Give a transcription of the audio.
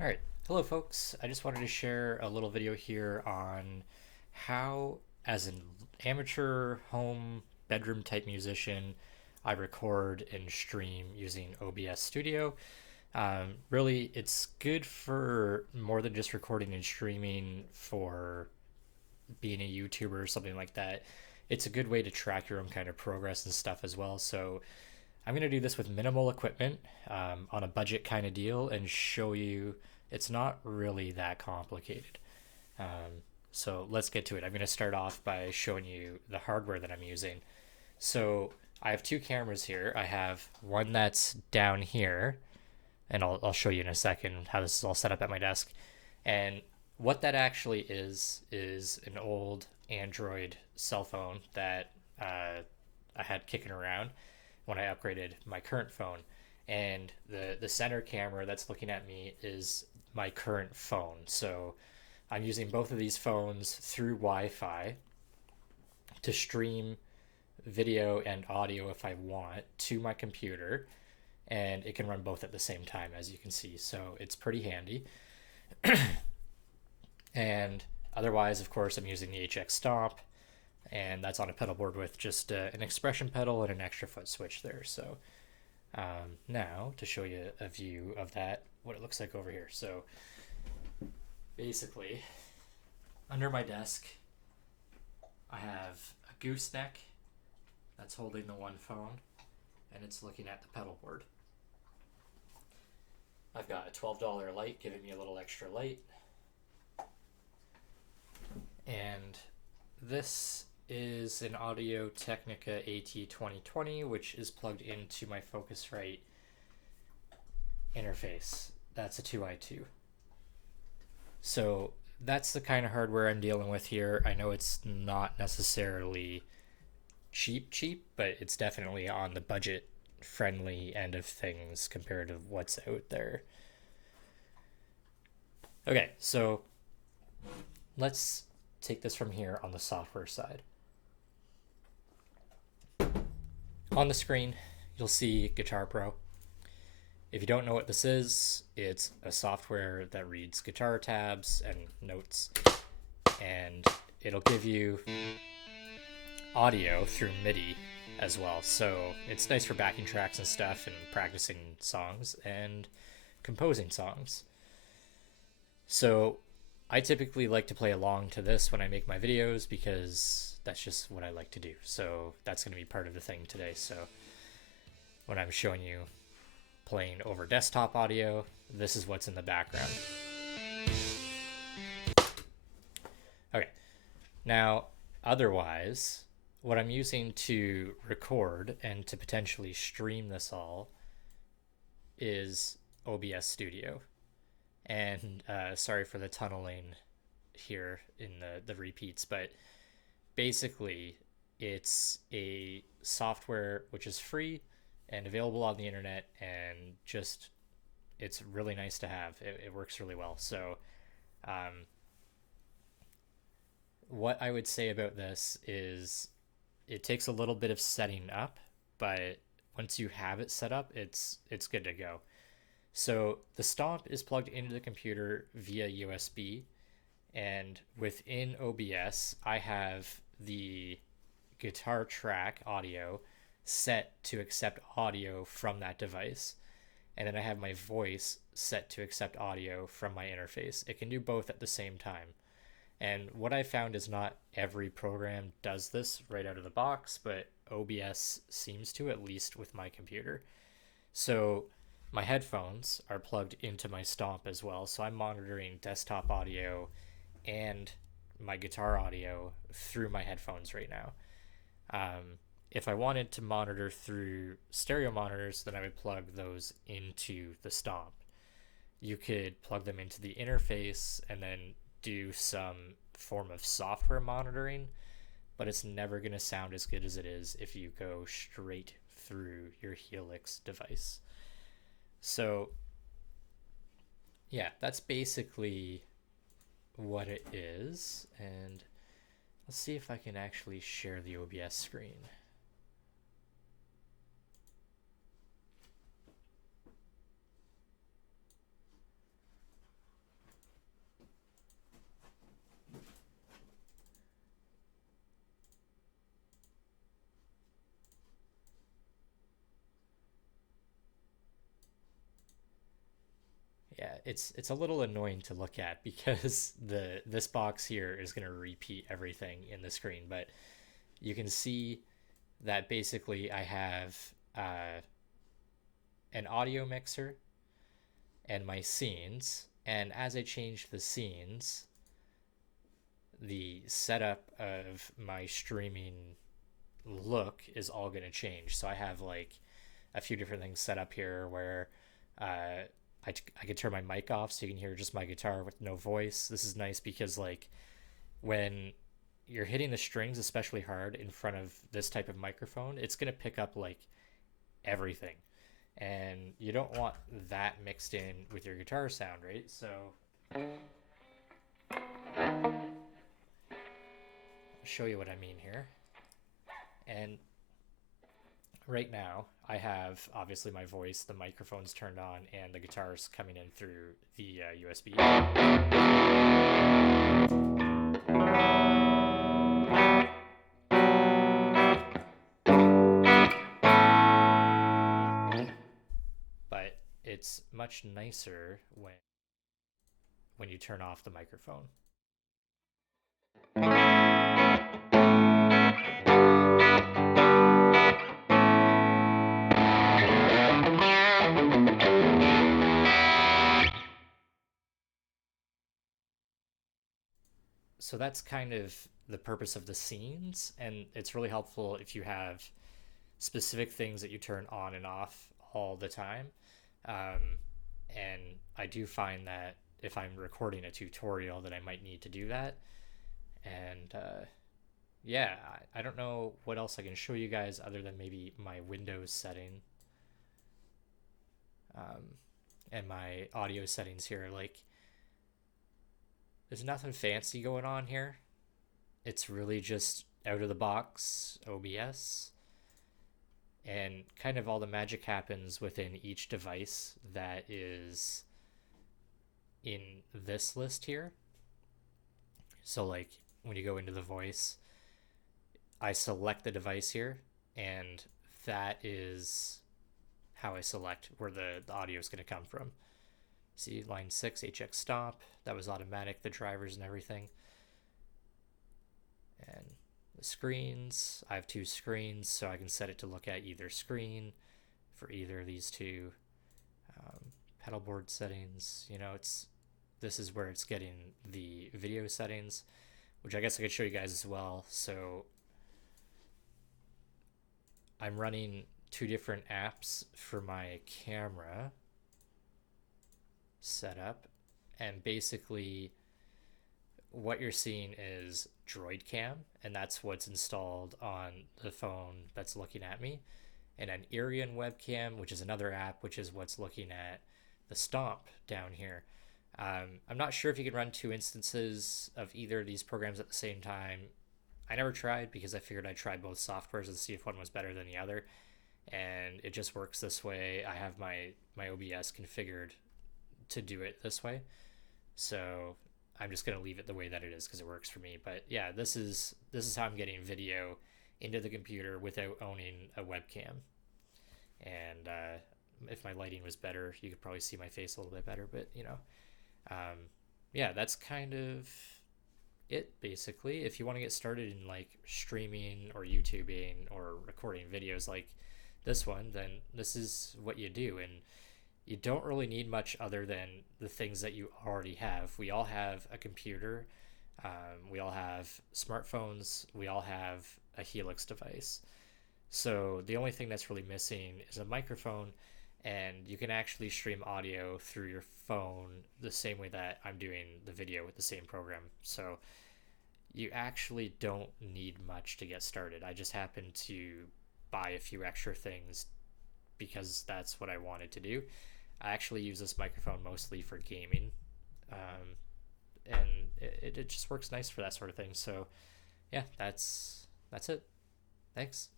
Alright, hello folks. I just wanted to share a little video here on how, as an amateur home bedroom type musician, I record and stream using OBS Studio. Really, it's good for more than just recording and streaming for being a YouTuber or something like that. It's a good way to track your own kind of progress and stuff as well. So I'm going to do this with minimal equipment on a budget kind of deal and show you it's not really that complicated. So let's get to it. I'm going to start off by showing you the hardware that I'm using. So I have two cameras here. I have one that's down here, and I'll show you in a second how this is all set up at my desk. And what that actually is an old Android cell phone that I had kicking around when I upgraded my current phone. And the center camera that's looking at me is my current phone. So I'm using both of these phones through Wi-Fi to stream video and audio if I want to my computer, and it can run both at the same time, as you can see. So it's pretty handy. And otherwise, of course, I'm using the HX Stomp, and that's on a pedal board with just an expression pedal and an extra foot switch there. So now to show you a view of that, what it looks like over here. So basically, under my desk, I have a gooseneck that's holding the one phone, and it's looking at the pedal board. I've got a $12 light giving me a little extra light. And this is an Audio Technica AT2020, which is plugged into my Focusrite interface. That's a 2i2. So that's the kind of hardware I'm dealing with here. I know it's not necessarily cheap, but it's definitely on the budget friendly end of things compared to what's out there. Okay, so let's take this from here on the software side. On the screen, you'll see Guitar Pro. If you don't know what this is, it's a software that reads guitar tabs and notes, and it'll give you audio through MIDI as well. So it's nice for backing tracks and stuff and practicing songs and composing songs. So I typically like to play along to this when I make my videos because that's just what I like to do. So that's going to be part of the thing today. So when I'm showing you playing over desktop audio, this is what's in the background. Okay, now otherwise, what I'm using to record and to potentially stream this all is OBS Studio. And sorry for the tunneling here in the repeats, but basically it's a software which is free and available on the internet, and just it's really nice to have. It works really well. So what I would say about this is it takes a little bit of setting up, but once you have it set up, it's good to go. So the Stomp is plugged into the computer via USB, and within OBS, I have the guitar track audio set to accept audio from that device, and then I have my voice set to accept audio from my interface. It can do both at the same time. And what I found is not every program does this right out of the box, but OBS seems to, at least with my computer. So my headphones are plugged into my Stomp as well, so I'm monitoring desktop audio and my guitar audio through my headphones right now. If I wanted to monitor through stereo monitors, then I would plug those into the Stomp. You could plug them into the interface and then do some form of software monitoring, but it's never going to sound as good as it is if you go straight through your Helix device. So yeah, that's basically what it is. And let's see if I can actually share the OBS screen. it's a little annoying to look at because this box here is going to repeat everything in the screen, but you can see that basically I have uh, an audio mixer and my scenes, and as I change the scenes, the setup of my streaming look is all going to change. So I have like a few different things set up here where uh, I can turn my mic off so you can hear just my guitar with no voice. This is nice because like when you're hitting the strings especially hard in front of this type of microphone, it's going to pick up like everything. And you don't want that mixed in with your guitar sound, right? So I'll show you what I mean here. And right now, I have obviously my voice, the microphone's turned on, and the guitar's coming in through the USB. But it's much nicer when you turn off the microphone. So that's kind of the purpose of the scenes, and it's really helpful if you have specific things that you turn on and off all the time. Um, and I do find that if I'm recording a tutorial that I might need to do that. And yeah, I don't know what else I can show you guys other than maybe my Windows setting um, and my audio settings here. Like, there's nothing fancy going on here. It's really just out of the box OBS. And kind of all the magic happens within each device that is in this list here. So like when you go into the voice, I select the device here, and that is how I select where the audio is going to come from. See, line 6, HX stop, that was automatic, the drivers and everything. And the screens, I have two screens, so I can set it to look at either screen for either of these two. Pedal board settings, you know, this is where it's getting the video settings, which I guess I could show you guys as well. So I'm running two different apps for my camera setup, and basically what you're seeing is Droid Cam, and that's what's installed on the phone that's looking at me, and an Irion webcam, which is another app, which is what's looking at the Stomp down here. I'm not sure if you can run two instances of either of these programs at the same time. I never tried because I figured I'd try both softwares and see if one was better than the other, and it just works this way. I have my OBS configured to do it this way, so I'm just gonna leave it the way that it is because it works for me. But yeah, this is how I'm getting video into the computer without owning a webcam. And if my lighting was better, you could probably see my face a little bit better. But you know, yeah, that's kind of it basically. If you want to get started in like streaming or YouTubing or recording videos like this one, then this is what you do. And you don't really need much other than the things that you already have. We all have a computer. We all have smartphones. We all have a Helix device. So the only thing that's really missing is a microphone, and you can actually stream audio through your phone the same way that I'm doing the video with the same program. So you actually don't need much to get started. I just happened to buy a few extra things because that's what I wanted to do. I actually use this microphone mostly for gaming, and it just works nice for that sort of thing. So yeah, that's it. Thanks.